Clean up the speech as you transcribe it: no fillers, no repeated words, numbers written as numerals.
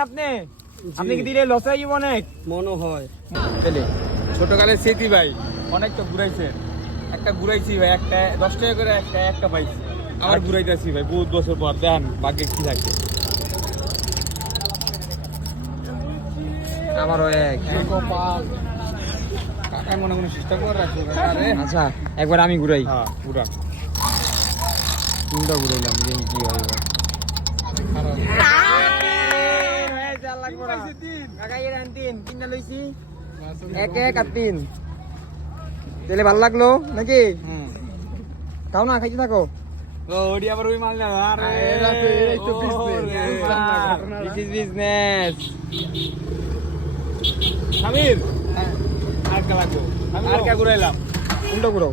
আপনি আপনি কি দিলে লস হয়ে যাবে অনেক মনে হয়। তাহলে ছোটকালের স্মৃতি ভাই অনেক তো ঘুরাইছেন একটা ঘুরাইছি ভাই একটা 10 টাকা করে একটা পাইছি আবার ঘুরাইতেছি ভাই বহুত বছর পর দেন ভাগ্যে কি থাকে আমারও এক কাকায় মনে কোনো চেষ্টা করে রাখবো আচ্ছা একবার আমি ঘুরাই হ্যাঁ ঘুরা তিনটা ঘুরাইলাম দেখি কি হয় এবার তেলে ভাল লাগলো নাকি খাও না খাইতে থাকো বিজনেস ঘুরাইলাম কোনটা ঘুরাও